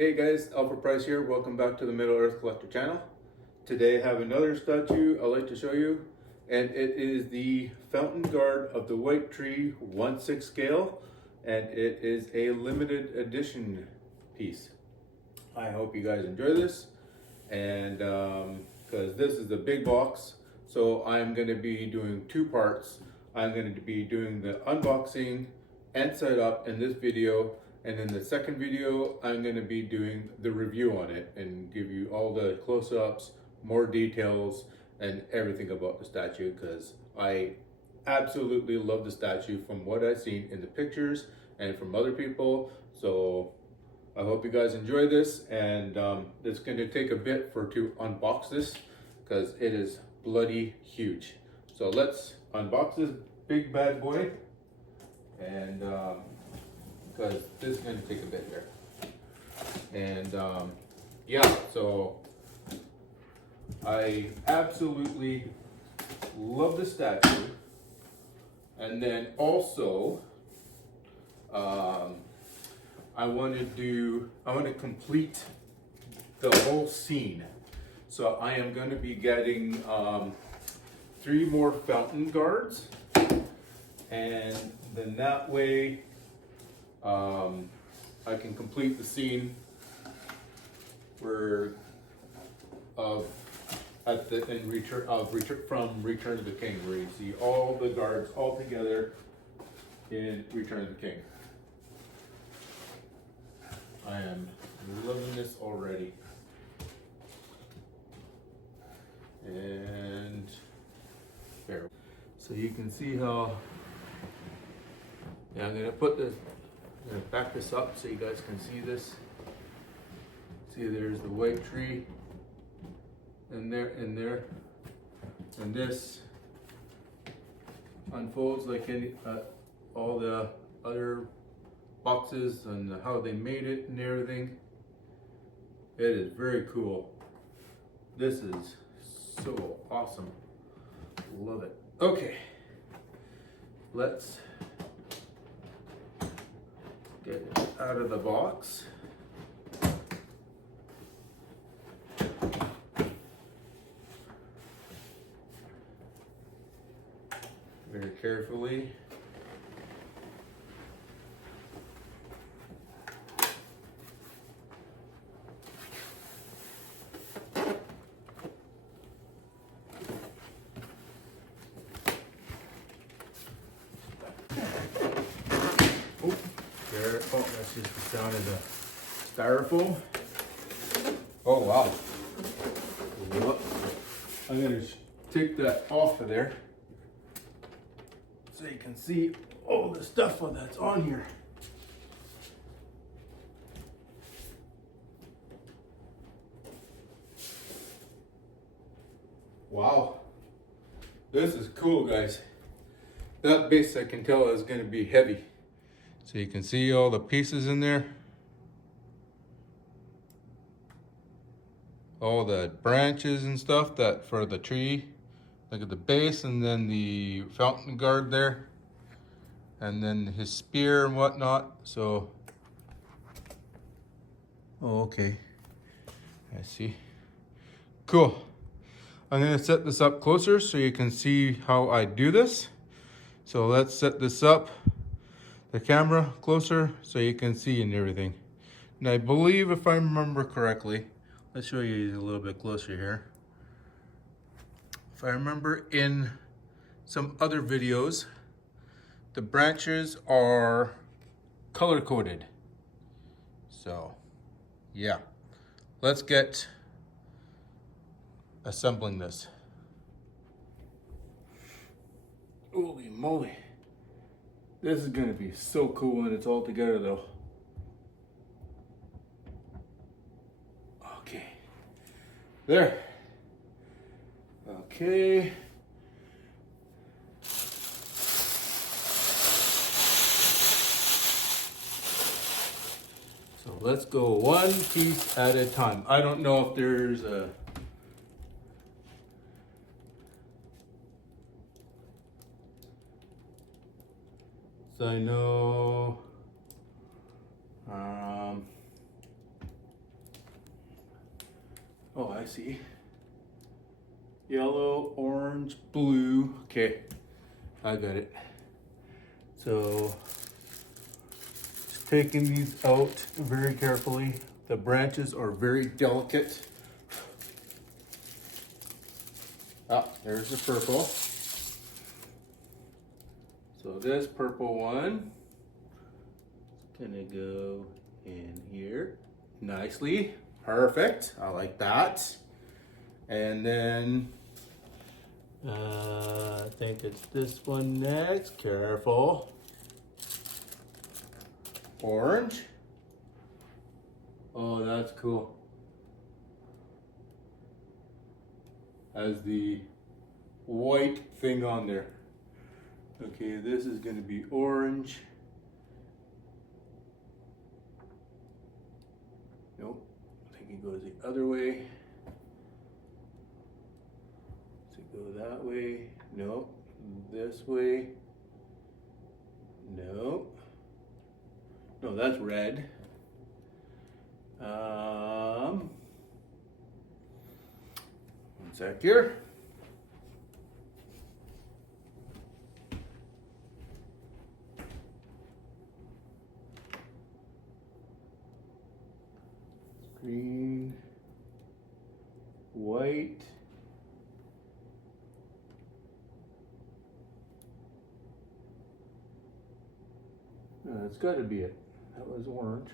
Hey guys, Alfred Price here. Welcome back to the Middle Earth Collector channel. Today I have another statue I'd like to show you, and it is the Fountain Guard of the White Tree 1/6 scale, and it is a limited edition piece. I hope you guys enjoy this, and because this is a big box, so I'm going to be doing two parts. I'm going to be doing the unboxing and setup in this video. And in the second video, I'm going to be doing the review on it and give you all the close-ups, more details, and everything about the statue, because I absolutely love the statue from what I've seen in the pictures and from other people. So I hope you guys enjoy this, and it's going to take a bit to unbox this because it is bloody huge. So let's unbox this big bad boy, and because this is going to take a bit here. And yeah, so I absolutely love the statue. And then also I want to complete the whole scene. So I am going to be getting 3 more fountain guards, and then that way I can complete the scene from Return of the King, where you see all the guards all together in Return of the King. I am loving this already. And there. So you can see how, I'm gonna back this up so you guys can see this. See, there's the white tree, and there, and this unfolds like all the other boxes and how they made it and everything. It is very cool. This is so awesome. Love it. Okay, let's get it out of the box. Very carefully. Oh, that's just the sound of the styrofoam. Oh wow. I'm gonna take that off of there so you can see all the stuff that's on here. Wow. This is cool, guys. That base, I can tell, is gonna be heavy. So you can see all the pieces in there. All the branches and stuff that for the tree. Look at the base, and then the fountain guard there. And then his spear and whatnot. So, oh, okay. I see. Cool. I'm gonna set this up closer so you can see how I do this. So let's set this up, the camera closer so you can see and everything. And I believe, if I remember correctly, let's show you a little bit closer here. If I remember in some other videos, the branches are color coded. So yeah, let's get assembling this. Holy moly. This is gonna be so cool when it's all together though. Okay. There. Okay. So let's go one piece at a time. I don't know if there's a So I know Oh, I see. Yellow, orange, blue. Okay, I got it. So, just taking these out very carefully. The branches are very delicate. Ah, there's the purple. So this purple one is gonna go in here nicely. Perfect, I like that. And then I think it's this one next. Careful. Orange. Oh, that's cool. Has the white thing on there. Okay, this is going to be orange. Nope, I think it goes the other way. Does it go that way? Nope. This way? Nope. No, that's red. One sec here. Green, white, that's got to be it. That was orange.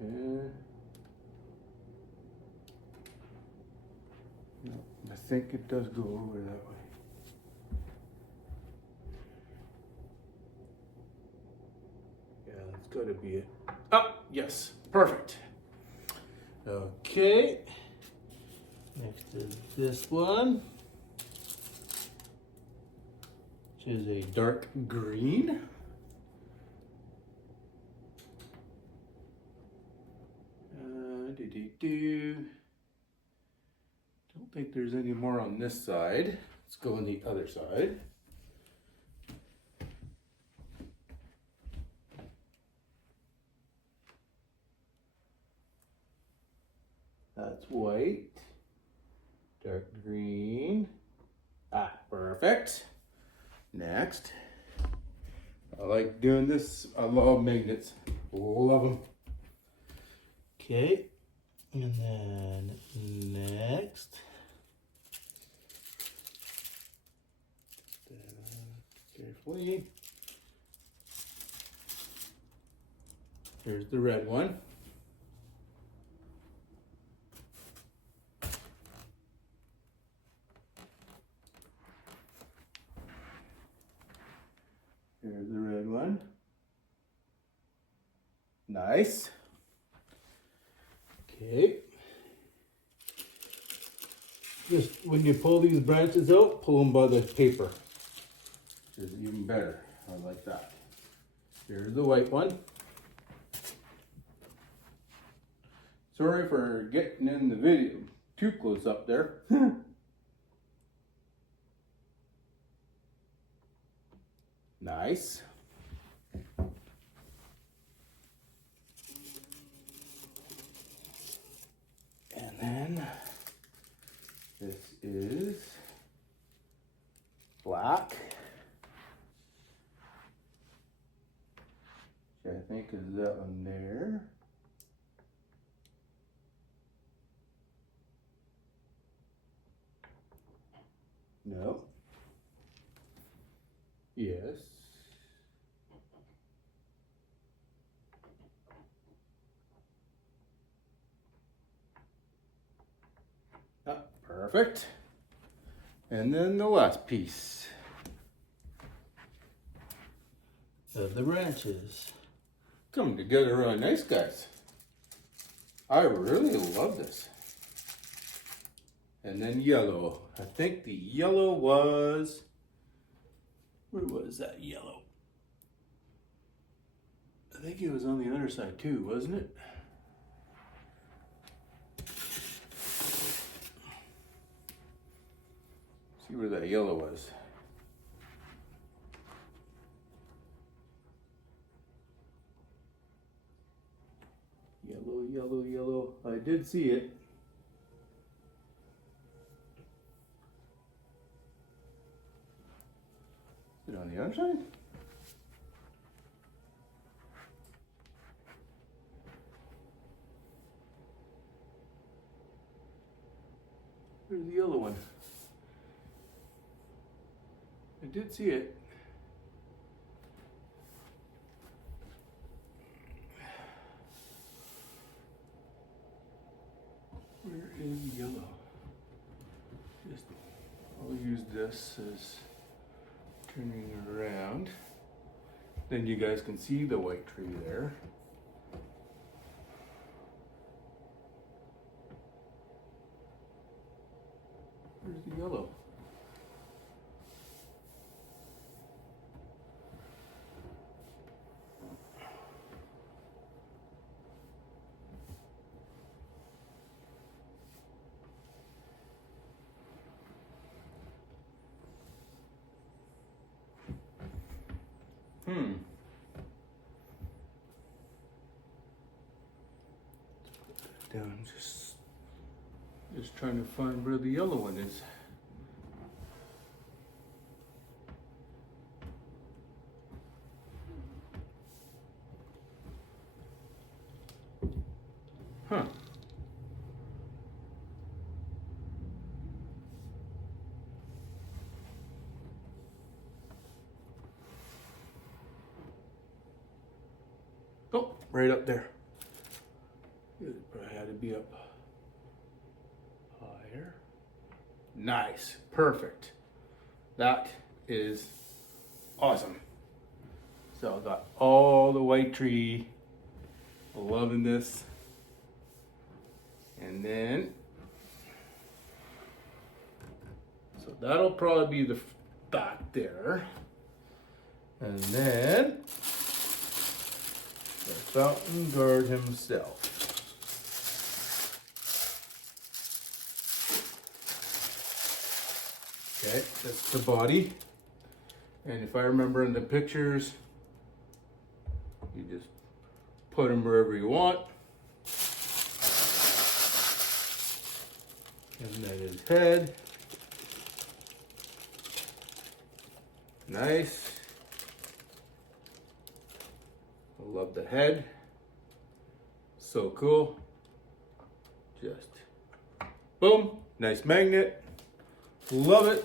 And no, I think it does go over that way. Yeah, that's got to be it. Oh, yes, perfect. Okay, next is this one, which is a dark green. Don't think there's any more on this side. Let's go on the other side. That's white, dark green. Ah, perfect. Next. I like doing this. I love magnets. Love them. Okay. And then next. Carefully. Here's the red one. Here's the red one. Nice. Okay. Just when you pull these branches out, pull them by the paper, which is even better. I like that. Here's the white one. Sorry for getting in the video too close up there. Nice. And then this is black, which I think is that one there. No. Yes. Ah, perfect. And then the last piece of the branches. Coming together really nice, guys. I really love this. And then yellow. I think the yellow was, where was that yellow? I think it was on the other side too, wasn't it? See where that yellow was. Yellow, yellow, yellow. I did see it. Is it on the other side? Where's the yellow one? I did see it. Where is yellow? Just, I'll use this as turning around. Then you guys can see the white tree there. Where's the yellow? Down, just trying to find where the yellow one is. Huh. Oh, right up there. It probably had to be up higher. Nice, perfect. That is awesome. So I got all the white tree, loving this. And then, so that'll probably be the back there. And then, the fountain guard himself. Okay, that's the body. And if I remember in the pictures, you just put them wherever you want. And then his head. Nice. I love the head. So cool. Just boom. Nice magnet. Love it.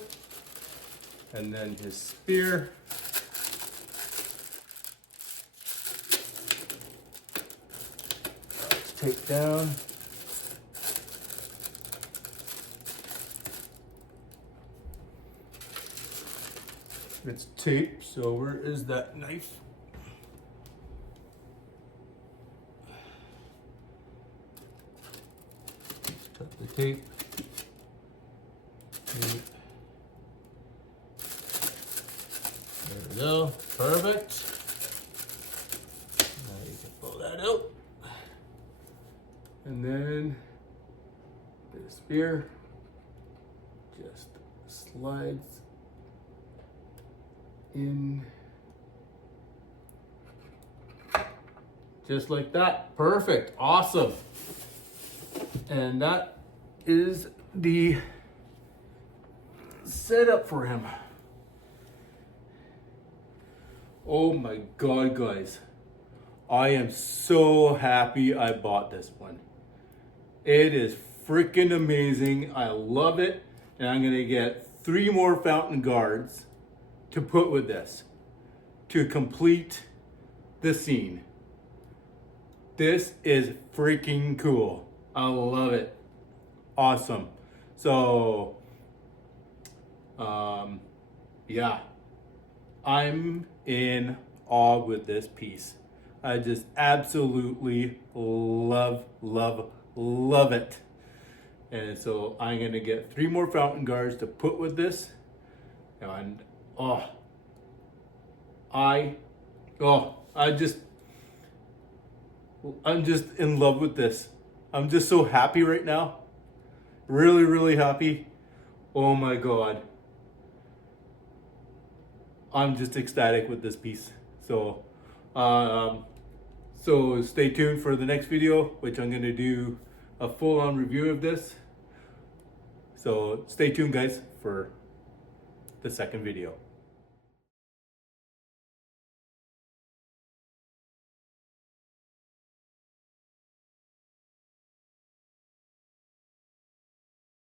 And then his spear. Let's take down. It's tape, so where is that knife? Cut the tape. There we go, perfect. Now you can pull that out. And then the spear just slides in just like that. Perfect, awesome. And that is the setup for him. Oh my God, guys. I am so happy I bought this one. It is freaking amazing. I love it. And I'm gonna get 3 more fountain guards to put with this to complete the scene. This is freaking cool. I love it. Awesome. So, yeah, I'm in awe with this piece. I just absolutely love it. And so I'm gonna get 3 more fountain guards to put with this. And I'm just in love with this. I'm just so happy right now. Really happy. Oh my God. I'm just ecstatic with this piece. So So stay tuned for the next video, which I'm going to do a full-on review of this. So stay tuned, guys, for the second video.